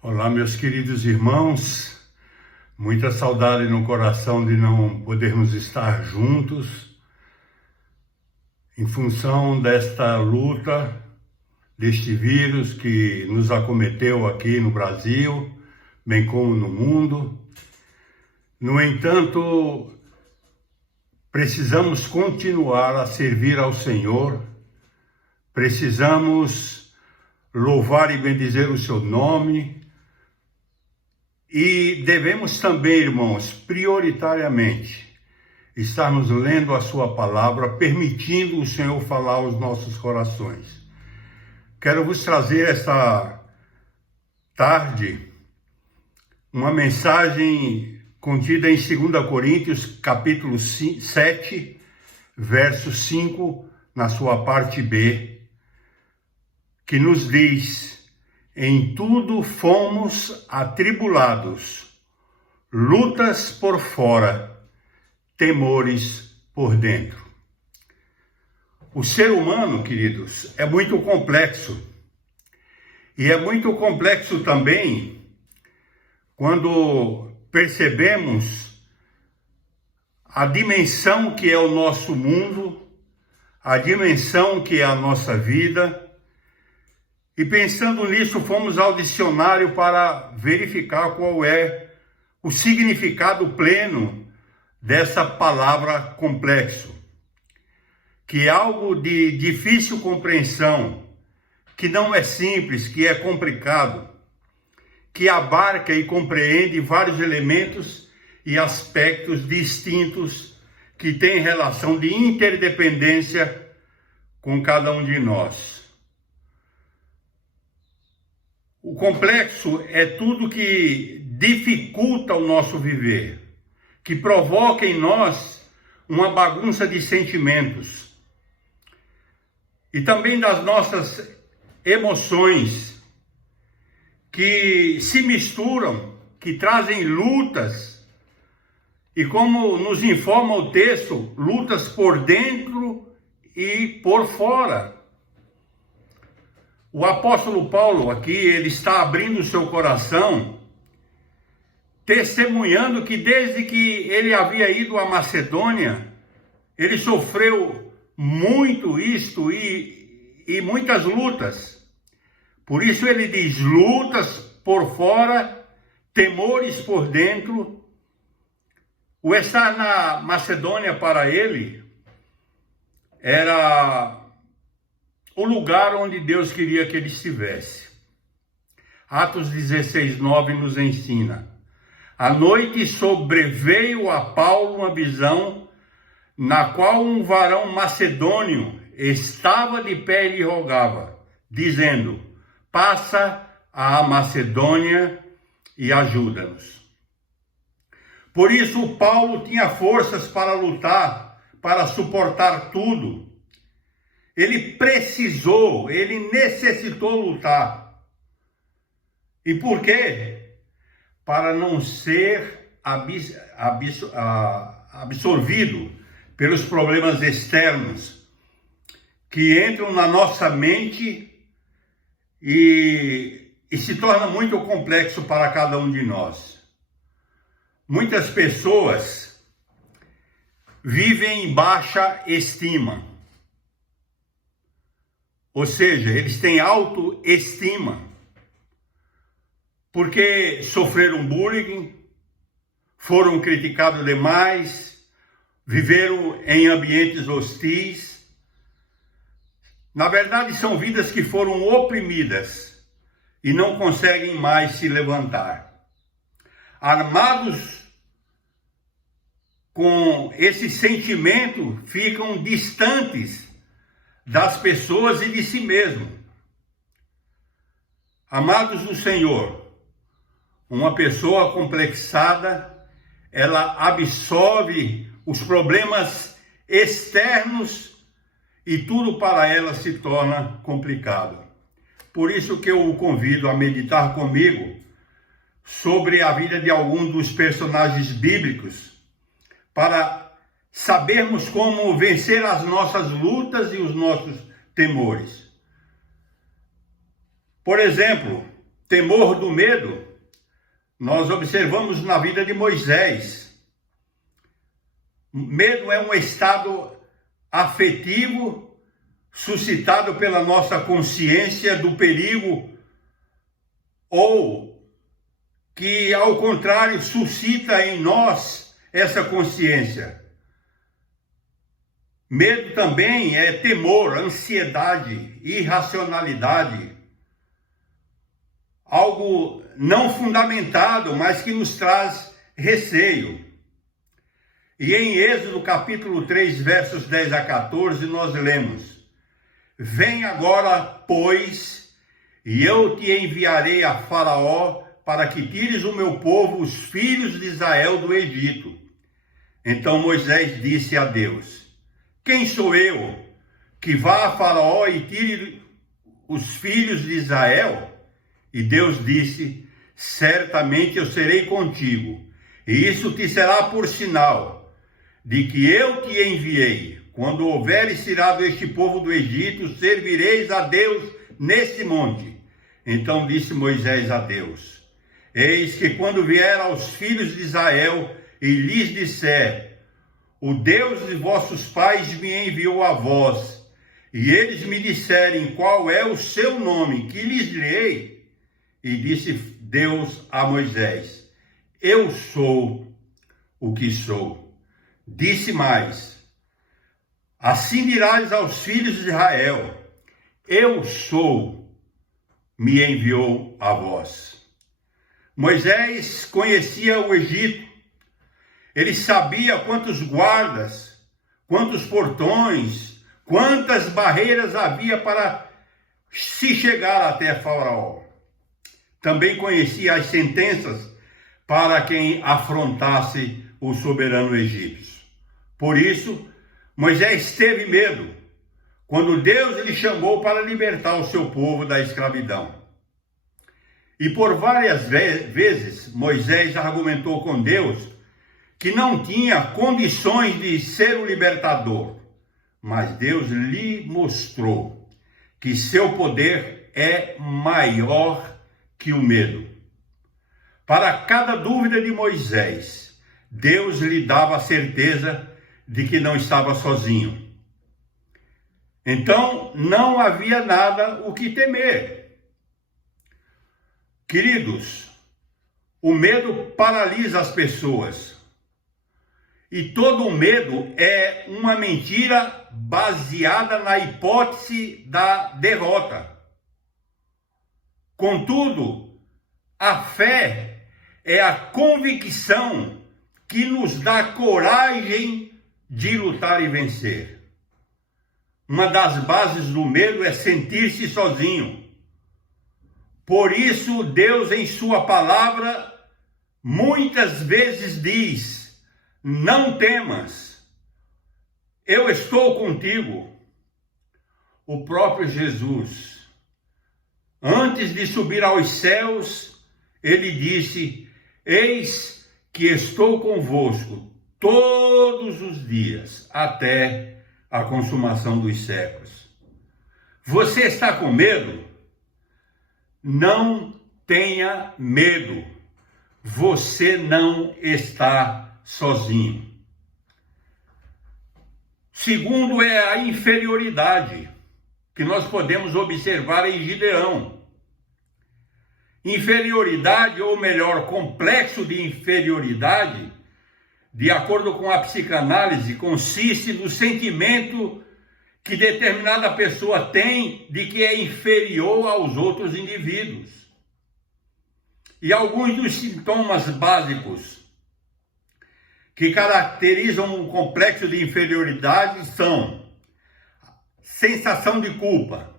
Olá, meus queridos irmãos, muita saudade no coração de não podermos estar juntos em função desta luta, deste vírus que nos acometeu aqui no Brasil, bem como no mundo. No entanto, precisamos continuar a servir ao Senhor, precisamos louvar e bendizer o seu nome. E devemos também, irmãos, prioritariamente, estarmos lendo a sua palavra, permitindo o Senhor falar aos nossos corações. Quero vos trazer esta tarde uma mensagem contida em 2 Coríntios, capítulo 7, verso 5, na sua parte B, que nos diz: em tudo fomos atribulados, lutas por fora, temores por dentro. O ser humano, queridos, é muito complexo. E é muito complexo também quando percebemos a dimensão que é o nosso mundo, a dimensão que é a nossa vida. E pensando nisso, fomos ao dicionário para verificar qual é o significado pleno dessa palavra complexo, que é algo de difícil compreensão, que não é simples, que é complicado, que abarca e compreende vários elementos e aspectos distintos que têm relação de interdependência com cada um de nós. O complexo é tudo que dificulta o nosso viver, que provoca em nós uma bagunça de sentimentos e também das nossas emoções que se misturam, que trazem lutas e, como nos informa o texto, lutas por dentro e por fora. O apóstolo Paulo aqui, ele está abrindo o seu coração, testemunhando que desde que ele havia ido à Macedônia, ele sofreu muito isto e muitas lutas. Por isso ele diz: lutas por fora, temores por dentro. O estar na Macedônia para ele era o lugar onde Deus queria que ele estivesse. Atos 16:9 nos ensina: à noite sobreveio a Paulo uma visão, na qual um varão macedônio estava de pé e lhe rogava, dizendo: passa à Macedônia e ajuda-nos. Por isso Paulo tinha forças para lutar, para suportar tudo. Ele precisou, ele necessitou lutar. E por quê? Para não ser absorvido pelos problemas externos que entram na nossa mente e se torna muito complexo para cada um de nós. Muitas pessoas vivem em baixa estima. Ou seja, eles têm autoestima, porque sofreram bullying, foram criticados demais, viveram em ambientes hostis. Na verdade, são vidas que foram oprimidas e não conseguem mais se levantar. Armados com esse sentimento, ficam distantes das pessoas e de si mesmo. Amados do Senhor, uma pessoa complexada, ela absorve os problemas externos e tudo para ela se torna complicado. Por isso que eu o convido a meditar comigo sobre a vida de alguns dos personagens bíblicos, para sabermos como vencer as nossas lutas e os nossos temores. Por exemplo, temor do medo, nós observamos na vida de Moisés. Medo é um estado afetivo suscitado pela nossa consciência do perigo, ou que, ao contrário, suscita em nós essa consciência. Medo também é temor, ansiedade, irracionalidade, algo não fundamentado, mas que nos traz receio. E em Êxodo capítulo 3, versos 10 a 14, nós lemos: Vem agora, pois, e eu te enviarei a Faraó, para que tires o meu povo, os filhos de Israel, do Egito. Então Moisés disse a Deus: Quem sou eu que vá a Faraó e tire os filhos de Israel? E Deus disse: Certamente eu serei contigo, e isso te será por sinal de que eu te enviei. Quando houveres tirado este povo do Egito, servireis a Deus neste monte. Então disse Moisés a Deus: Eis que quando vier aos filhos de Israel e lhes disser: O Deus de vossos pais me enviou a vós, e eles me disserem qual é o seu nome, que lhes direi? E disse Deus a Moisés: Eu sou o que sou. Disse mais: Assim dirás aos filhos de Israel: Eu sou, me enviou a vós. Moisés conhecia o Egito. Ele sabia quantos guardas, quantos portões, quantas barreiras havia para se chegar até Faraó. Também conhecia as sentenças para quem afrontasse o soberano egípcio. Por isso, Moisés teve medo quando Deus lhe chamou para libertar o seu povo da escravidão. E por várias vezes, Moisés argumentou com Deus que não tinha condições de ser o libertador, mas Deus lhe mostrou que seu poder é maior que o medo. Para cada dúvida de Moisés, Deus lhe dava a certeza de que não estava sozinho. Então, não havia nada o que temer. Queridos, o medo paralisa as pessoas. E todo medo é uma mentira baseada na hipótese da derrota. Contudo, a fé é a convicção que nos dá coragem de lutar e vencer. Uma das bases do medo é sentir-se sozinho. Por isso, Deus, em sua palavra, muitas vezes diz: Não temas, eu estou contigo. O próprio Jesus, antes de subir aos céus, ele disse: Eis que estou convosco todos os dias, até a consumação dos séculos. Você está com medo? Não tenha medo. Você não está sozinho. Segundo é a inferioridade, que nós podemos observar em Gideão. Inferioridade, ou melhor, complexo de inferioridade, de acordo com a psicanálise, consiste no sentimento que determinada pessoa tem de que é inferior aos outros indivíduos. E alguns dos sintomas básicos que caracterizam o complexo de inferioridade são sensação de culpa,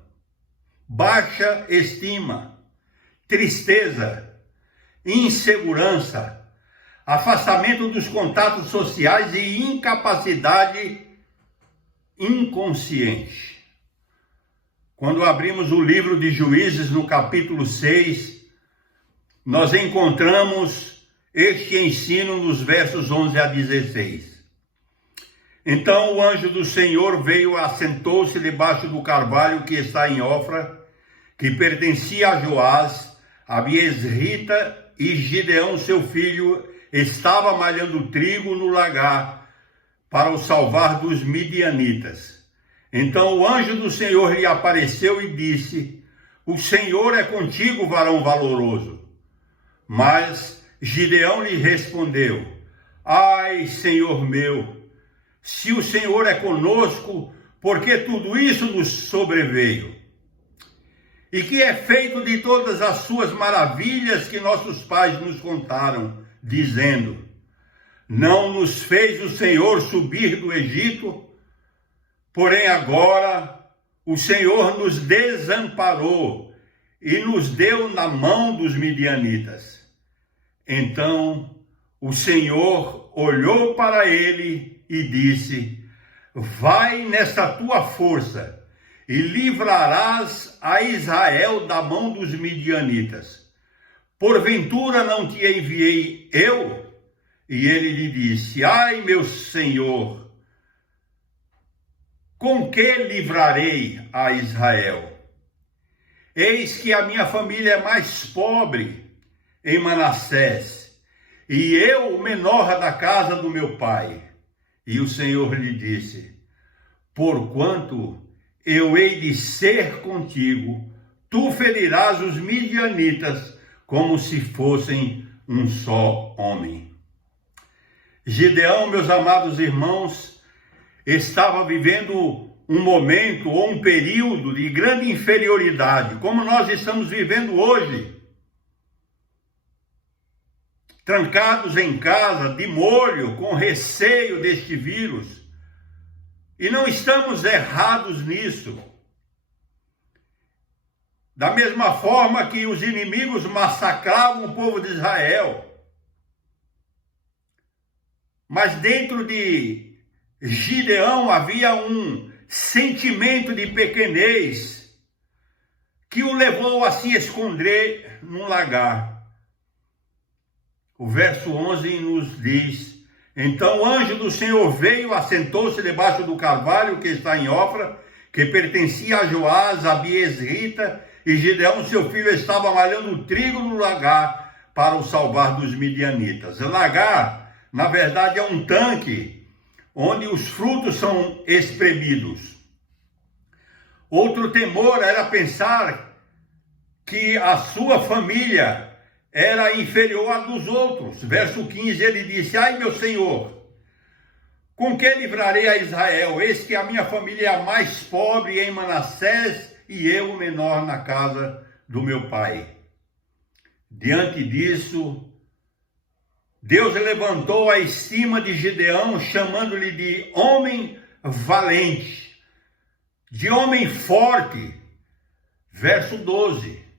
baixa estima, tristeza, insegurança, afastamento dos contatos sociais e incapacidade inconsciente. Quando abrimos o livro de Juízes, no capítulo 6, nós encontramos este ensino nos versos 11 a 16. Então o anjo do Senhor veio, assentou-se debaixo do carvalho que está em Ofra, que pertencia a Joás, Abiesrita e Gideão, seu filho, estava malhando trigo no lagar para o salvar dos midianitas. Então o anjo do Senhor lhe apareceu e disse: o Senhor é contigo, varão valoroso. Mas Gideão lhe respondeu: ai, Senhor meu, se o Senhor é conosco, por que tudo isso nos sobreveio? E que é feito de todas as suas maravilhas que nossos pais nos contaram, dizendo: não nos fez o Senhor subir do Egito? Porém agora o Senhor nos desamparou e nos deu na mão dos midianitas. Então o Senhor olhou para ele e disse: vai nesta tua força e livrarás a Israel da mão dos midianitas. Porventura não te enviei eu? E ele lhe disse: ai, meu Senhor, com que livrarei a Israel? Eis que a minha família é mais pobre em Manassés, e eu o menor da casa do meu pai. E o Senhor lhe disse: porquanto eu hei de ser contigo, tu ferirás os midianitas como se fossem um só homem. Gideão, meus amados irmãos, estava vivendo um momento ou um período de grande inferioridade, como nós estamos vivendo hoje. Trancados em casa, de molho, com receio deste vírus. E não estamos errados nisso. Da mesma forma que os inimigos massacravam o povo de Israel. Mas dentro de Gideão havia um sentimento de pequenez que o levou a se esconder num lagar. O verso 11 nos diz: então o anjo do Senhor veio, assentou-se debaixo do carvalho que está em Ofra, que pertencia a Joás, a Abiesrita, e Gideão, seu filho, estava malhando trigo no lagar para o salvar dos midianitas. O lagar, na verdade, é um tanque onde os frutos são espremidos. Outro temor era pensar que a sua família era inferior à dos outros. Verso 15, ele disse: ai, meu Senhor, com que livrarei a Israel? Eis que a minha família é a mais pobre em Manassés e eu o menor na casa do meu pai. Diante disso, Deus levantou a estima de Gideão, chamando-lhe de homem valente, de homem forte. Verso 12.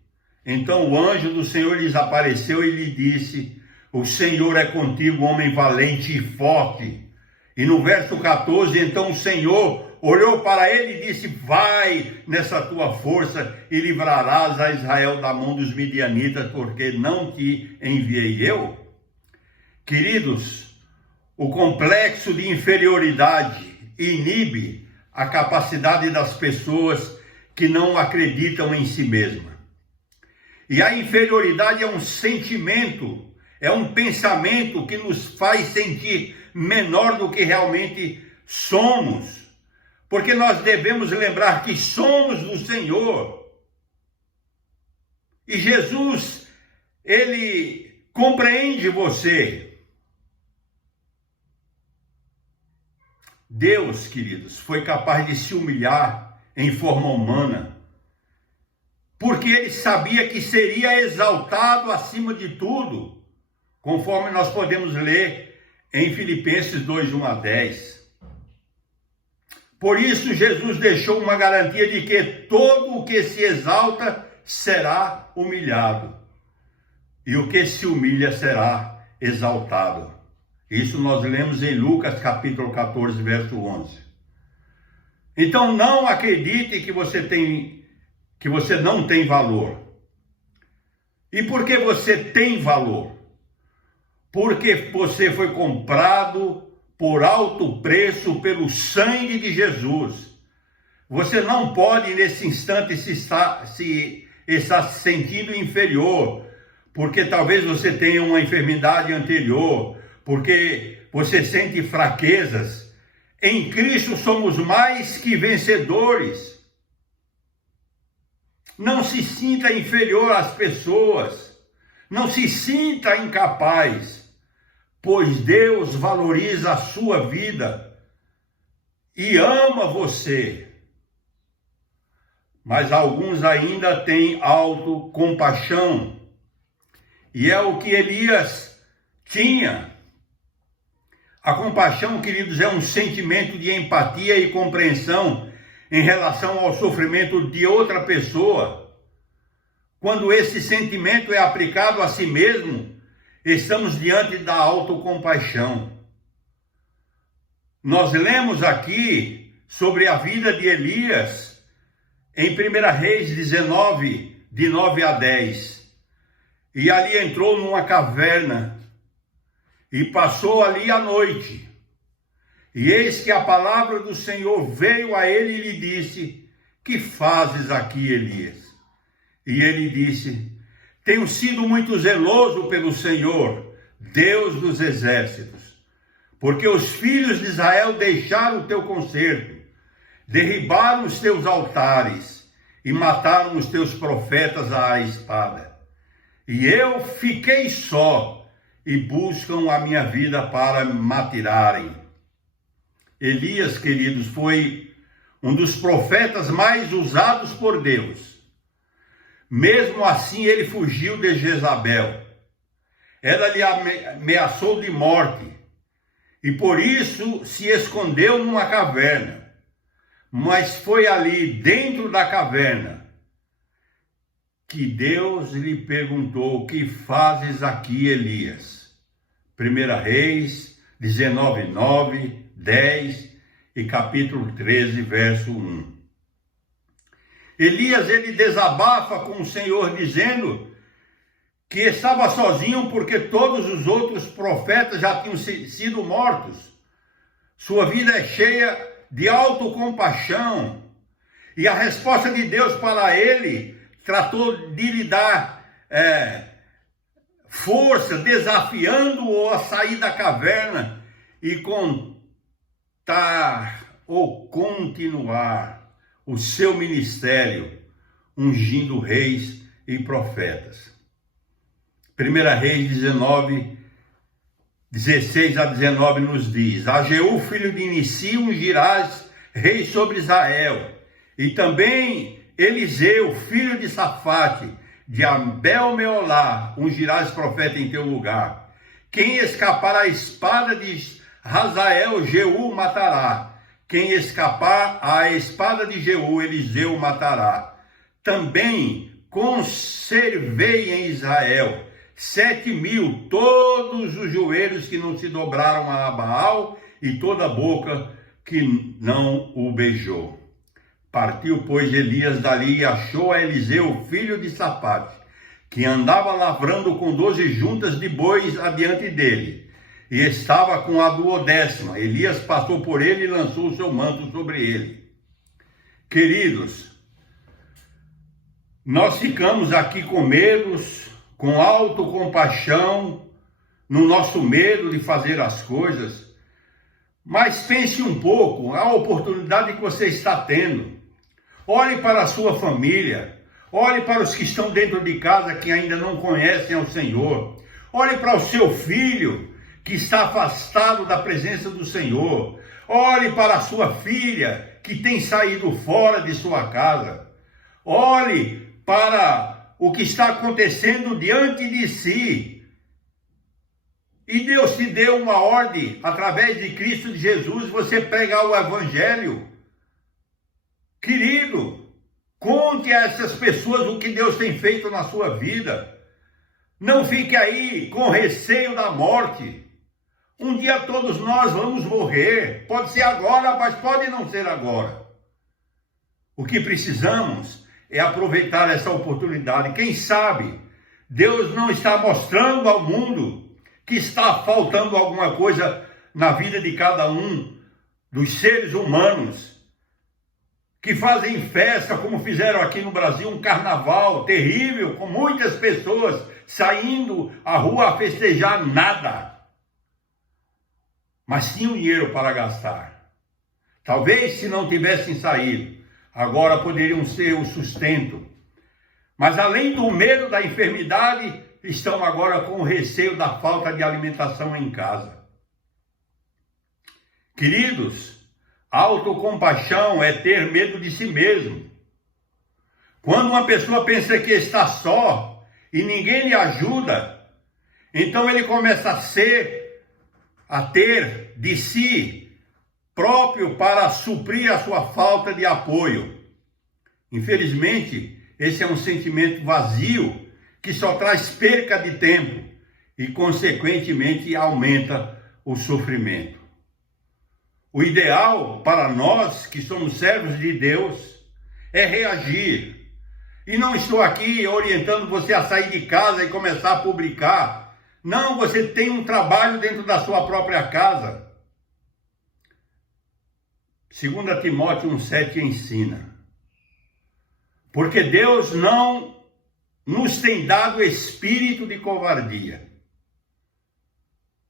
Então o anjo do Senhor lhes apareceu e lhe disse: o Senhor é contigo, homem valente e forte. E no verso 14, então o Senhor olhou para ele e disse: vai nessa tua força e livrarás a Israel da mão dos midianitas, porque não te enviei eu? Queridos, o complexo de inferioridade inibe a capacidade das pessoas que não acreditam em si mesmas. E a inferioridade é um sentimento, é um pensamento que nos faz sentir menor do que realmente somos. Porque nós devemos lembrar que somos do Senhor. E Jesus, ele compreende você. Deus, queridos, foi capaz de se humilhar em forma humana, porque ele sabia que seria exaltado acima de tudo, conforme nós podemos ler em Filipenses 2, 1 a 10. Por isso Jesus deixou uma garantia de que todo o que se exalta será humilhado, e o que se humilha será exaltado. Isso nós lemos em Lucas capítulo 14, verso 11. Então não acredite que você não tem valor. E por que você tem valor? Porque você foi comprado por alto preço pelo sangue de Jesus. Você não pode nesse instante se está se sentindo inferior, porque talvez você tenha uma enfermidade anterior, porque você sente fraquezas, em Cristo somos mais que vencedores. Não se sinta inferior às pessoas, não se sinta incapaz, pois Deus valoriza a sua vida e ama você. Mas alguns ainda têm autocompaixão, e é o que Elias tinha. A compaixão, queridos, é um sentimento de empatia e compreensão em relação ao sofrimento de outra pessoa. Quando esse sentimento é aplicado a si mesmo, estamos diante da autocompaixão. Nós lemos aqui sobre a vida de Elias em 1 Reis 19, de 9 a 10. E ali entrou numa caverna e passou ali a noite. E eis que a palavra do Senhor veio a ele e lhe disse: que fazes aqui, Elias? E ele disse: tenho sido muito zeloso pelo Senhor, Deus dos exércitos, porque os filhos de Israel deixaram o teu concerto, derribaram os teus altares e mataram os teus profetas à espada. E eu fiquei só, e buscam a minha vida para matarem. Elias, queridos, foi um dos profetas mais usados por Deus. Mesmo assim, ele fugiu de Jezabel. Ela lhe ameaçou de morte, e por isso se escondeu numa caverna. Mas foi ali, dentro da caverna, que Deus lhe perguntou: que fazes aqui, Elias? 1 Reis 19, 9, 10 e capítulo 13, verso 1. Elias, ele desabafa com o Senhor dizendo que estava sozinho porque todos os outros profetas já tinham sido mortos. Sua vida é cheia de autocompaixão, e a resposta de Deus para ele tratou de lhe dar força, desafiando-o a sair da caverna e contar ou continuar o seu ministério, ungindo reis e profetas. 1 Reis 19, 16 a 19 nos diz: a Jeú, filho de Nissi, ungirás rei sobre Israel, e também Eliseu, filho de Safate, de Abel-Meolá, ungirás profeta em teu lugar. Quem escapar à espada de Hazael, Jeú matará. Quem escapar à espada de Jeú, Eliseu matará. Também conservei em Israel 7.000, todos os joelhos que não se dobraram a Baal, e toda a boca que não o beijou. Partiu, pois, Elias dali e achou a Eliseu, filho de Safate, que andava lavrando com 12 juntas de bois adiante dele, e estava com a 12ª. Elias passou por ele e lançou o seu manto sobre ele. Queridos, nós ficamos aqui com medos, com autocompaixão, no nosso medo de fazer as coisas, mas pense um pouco a oportunidade que você está tendo. Olhe para a sua família, olhe para os que estão dentro de casa que ainda não conhecem ao Senhor, olhe para o seu filho que está afastado da presença do Senhor, olhe para a sua filha que tem saído fora de sua casa, olhe para o que está acontecendo diante de si. E Deus te deu uma ordem, através de Cristo Jesus, você pregar o Evangelho. Querido, conte a essas pessoas o que Deus tem feito na sua vida. Não fique aí com receio da morte. Um dia todos nós vamos morrer. Pode ser agora, mas pode não ser agora. O que precisamos é aproveitar essa oportunidade. Quem sabe Deus não está mostrando ao mundo que está faltando alguma coisa na vida de cada um dos seres humanos que fazem festa, como fizeram aqui no Brasil, um carnaval terrível, com muitas pessoas saindo à rua a festejar nada. Mas tinham dinheiro para gastar. Talvez se não tivessem saído, agora poderiam ser o sustento. Mas além do medo da enfermidade, estão agora com o receio da falta de alimentação em casa. Queridos, autocompaixão é ter medo de si mesmo. Quando uma pessoa pensa que está só e ninguém lhe ajuda, então ele começa a ter de si próprio para suprir a sua falta de apoio. Infelizmente, esse é um sentimento vazio que só traz perca de tempo e, consequentemente, aumenta o sofrimento. O ideal para nós, que somos servos de Deus, é reagir. E não estou aqui orientando você a sair de casa e começar a publicar. Não, você tem um trabalho dentro da sua própria casa. 2 Timóteo 1,7 ensina. Porque Deus não nos tem dado espírito de covardia,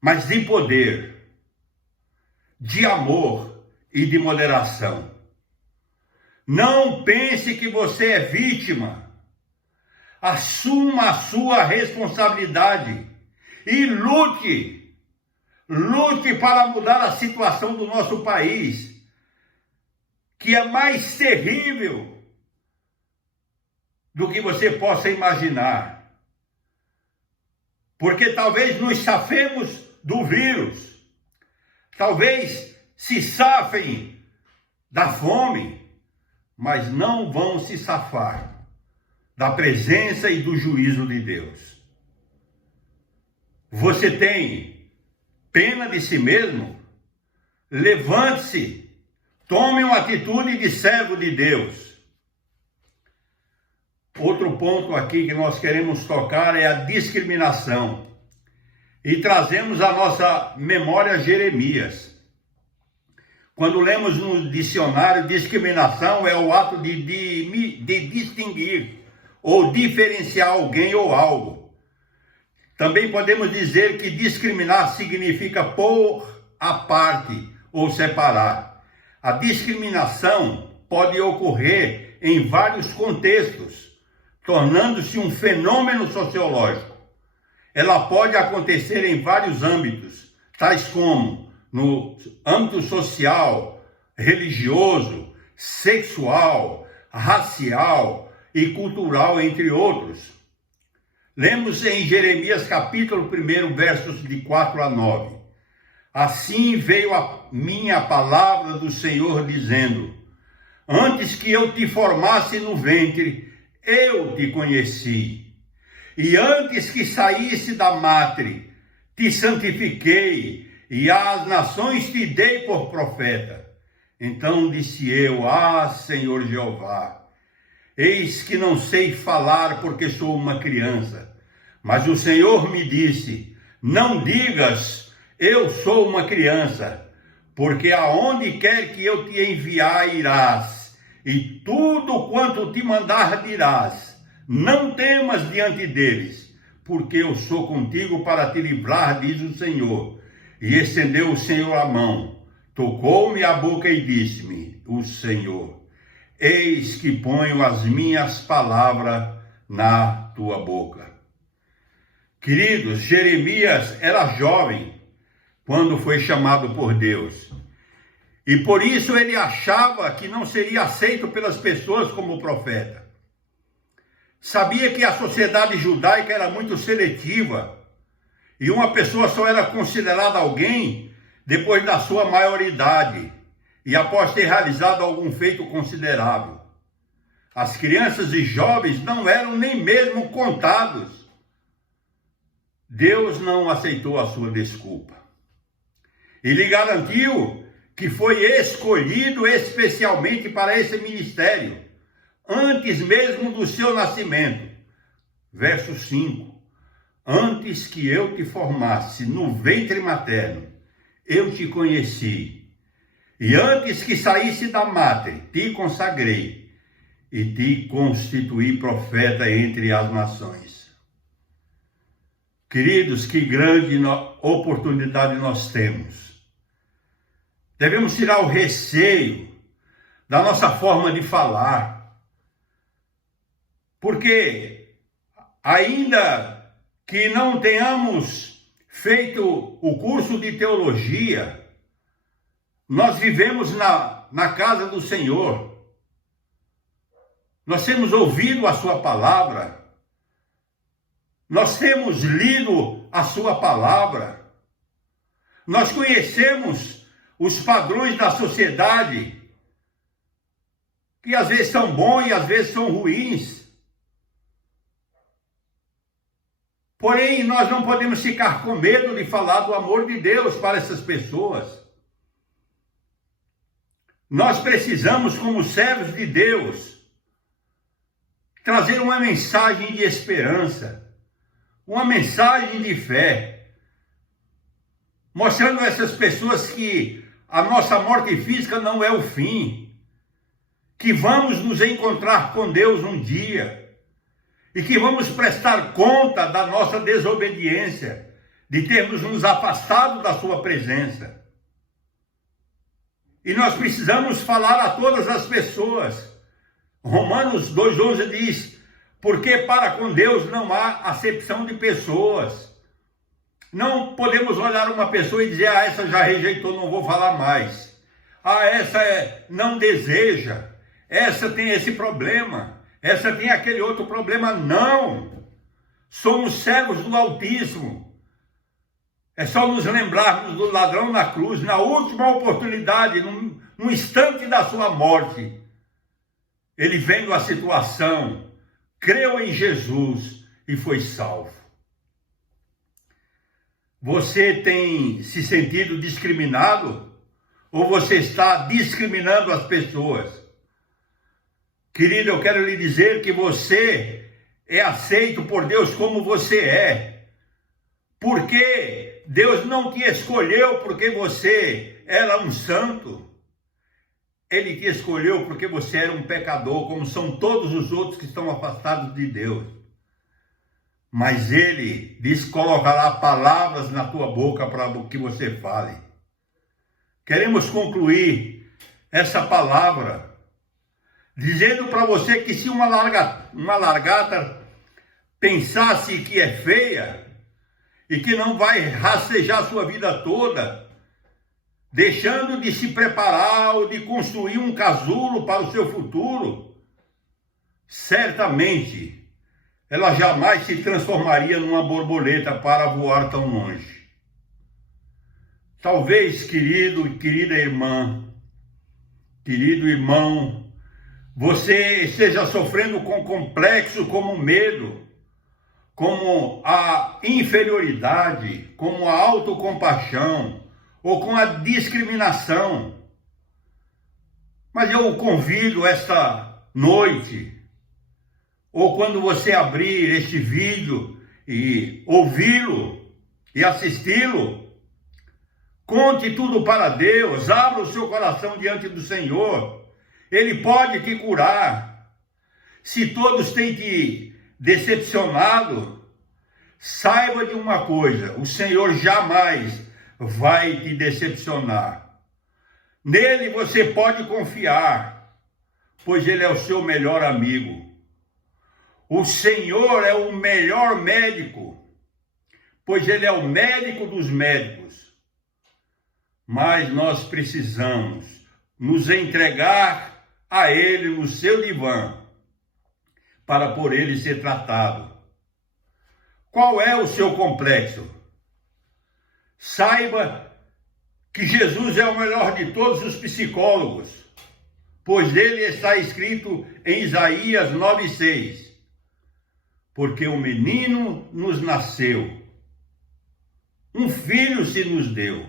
mas de poder, de amor e de moderação. Não pense que você é vítima. Assuma a sua responsabilidade e lute para mudar a situação do nosso país, que é mais terrível do que você possa imaginar. Porque talvez nos safemos do vírus, talvez se safem da fome, mas não vão se safar da presença e do juízo de Deus. Você tem pena de si mesmo? Levante-se, tome uma atitude de servo de Deus. Outro ponto aqui que nós queremos tocar é a discriminação. E trazemos à nossa memória Jeremias. Quando lemos no dicionário, discriminação é o ato de distinguir ou diferenciar alguém ou algo. Também podemos dizer que discriminar significa pôr à parte ou separar. A discriminação pode ocorrer em vários contextos, tornando-se um fenômeno sociológico. Ela pode acontecer em vários âmbitos, tais como no âmbito social, religioso, sexual, racial e cultural, entre outros. Lemos em Jeremias capítulo 1, versos de 4 a 9. Assim veio a minha palavra do Senhor dizendo: antes que eu te formasse no ventre, eu te conheci, e antes que saísse da matre, te santifiquei, e às nações te dei por profeta. Então disse eu: Senhor Jeová, eis que não sei falar porque sou uma criança. Mas o Senhor me disse: não digas, eu sou uma criança, porque aonde quer que eu te enviar irás, e tudo quanto te mandar dirás. Não temas diante deles, porque eu sou contigo para te livrar, diz o Senhor. E estendeu o Senhor a mão, tocou-me a boca e disse-me o Senhor: eis que ponho as minhas palavras na tua boca. Queridos, Jeremias era jovem quando foi chamado por Deus. E por isso ele achava que não seria aceito pelas pessoas como profeta. Sabia que a sociedade judaica era muito seletiva e uma pessoa só era considerada alguém depois da sua maioridade e após ter realizado algum feito considerável. As crianças e jovens não eram nem mesmo contados. Deus não aceitou a sua desculpa e lhe garantiu que foi escolhido especialmente para esse ministério, antes mesmo do seu nascimento. Verso 5. Antes que eu te formasse no ventre materno, eu te conheci. E antes que saísse da matre, te consagrei e te constituí profeta entre as nações. Queridos, que grande oportunidade nós temos. Devemos tirar o receio da nossa forma de falar, porque ainda que não tenhamos feito o curso de teologia, nós vivemos na casa do Senhor. Nós temos ouvido a sua palavra. Nós temos lido a sua palavra. Nós conhecemos os padrões da sociedade, que às vezes são bons e às vezes são ruins. Porém, nós não podemos ficar com medo de falar do amor de Deus para essas pessoas. Nós precisamos, como servos de Deus, trazer uma mensagem de esperança, uma mensagem de fé, mostrando a essas pessoas que a nossa morte física não é o fim, que vamos nos encontrar com Deus um dia e que vamos prestar conta da nossa desobediência, de termos nos afastado da sua presença. E nós precisamos falar a todas as pessoas. Romanos 2,11 diz, porque para com Deus não há acepção de pessoas. Não podemos olhar uma pessoa e dizer, essa já rejeitou, não vou falar mais. Essa não deseja, essa tem esse problema, essa tem aquele outro problema. Não! Somos servos do Altíssimo. É só nos lembrarmos do ladrão na cruz, na última oportunidade, no instante da sua morte. Ele vendo a situação, creu em Jesus e foi salvo. Você tem se sentido discriminado? Ou você está discriminando as pessoas? Querido, eu quero lhe dizer que você é aceito por Deus como você é. Porque Deus não te escolheu porque você era um santo. Ele te escolheu porque você era um pecador, como são todos os outros que estão afastados de Deus. Mas Ele diz, colocará palavras na tua boca para que você fale. Queremos concluir essa palavra dizendo para você que se uma largata pensasse que é feia e que não vai rastejar a sua vida toda, deixando de se preparar ou de construir um casulo para o seu futuro, certamente ela jamais se transformaria numa borboleta para voar tão longe. Talvez, querido e querida irmã, querido irmão, você esteja sofrendo com complexo como medo, como a inferioridade, como a autocompaixão, ou com a discriminação. Mas eu o convido esta noite, ou quando você abrir este vídeo e ouvi-lo e assisti-lo, conte tudo para Deus, abra o seu coração diante do Senhor. Ele pode te curar. Se todos têm te decepcionado, saiba de uma coisa, o Senhor jamais vai te decepcionar. Nele você pode confiar, pois Ele é o seu melhor amigo. O Senhor é o melhor médico, pois Ele é o médico dos médicos. Mas nós precisamos nos entregar a Ele no seu divã, para por Ele ser tratado. Qual é o seu complexo? Saiba que Jesus é o melhor de todos os psicólogos, pois dele está escrito em Isaías 9,6, porque um menino nos nasceu, um filho se nos deu,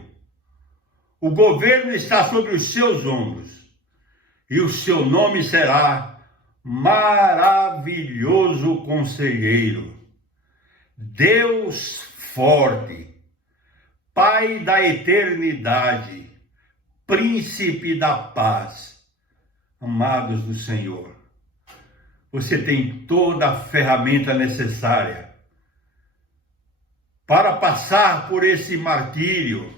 o governo está sobre os seus ombros, e o seu nome será Maravilhoso Conselheiro, Deus Forte, Pai da Eternidade, príncipe da paz. Amados do Senhor, você tem toda a ferramenta necessária para passar por esse martírio,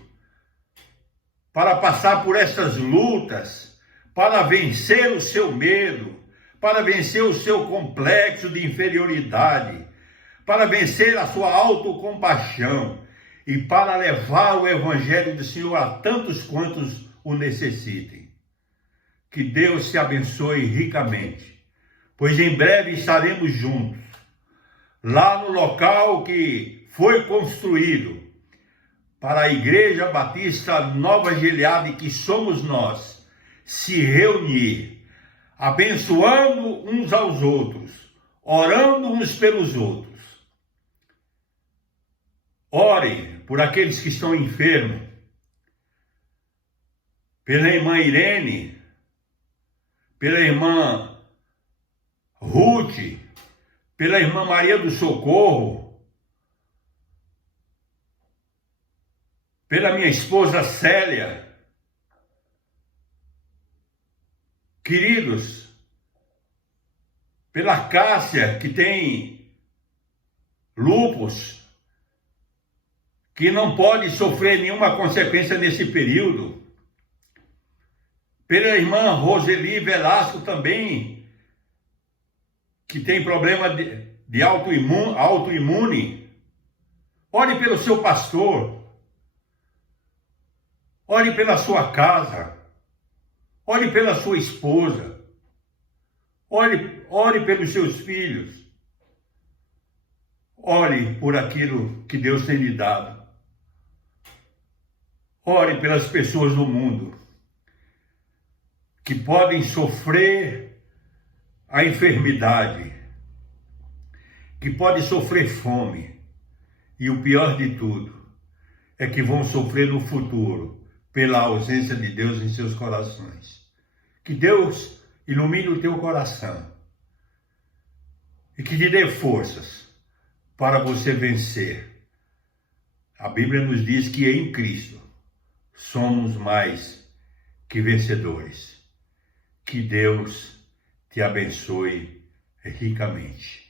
para passar por essas lutas, para vencer o seu medo, para vencer o seu complexo de inferioridade, para vencer a sua autocompaixão e para levar o Evangelho do Senhor a tantos quantos o necessitem. Que Deus te abençoe ricamente, pois em breve estaremos juntos, lá no local que foi construído para a Igreja Batista Nova Gileade, que somos nós, se reunir, abençoando uns aos outros, orando uns pelos outros. Ore por aqueles que estão enfermos, pela irmã Irene, pela irmã Ruth, pela irmã Maria do Socorro, pela minha esposa Célia. Queridos, pela Cássia, que tem lúpus, que não pode sofrer nenhuma consequência nesse período. Pela irmã Roseli Velasco também, que tem problema de autoimune. Ore pelo seu pastor. Ore pela sua casa. Ore pela sua esposa. Ore pelos seus filhos. Ore por aquilo que Deus tem lhe dado. Ore pelas pessoas do mundo que podem sofrer a enfermidade, que podem sofrer fome. E o pior de tudo é que vão sofrer no futuro pela ausência de Deus em seus corações. Que Deus ilumine o teu coração e que te dê forças para você vencer. A Bíblia nos diz que em Cristo somos mais que vencedores. Que Deus te abençoe ricamente.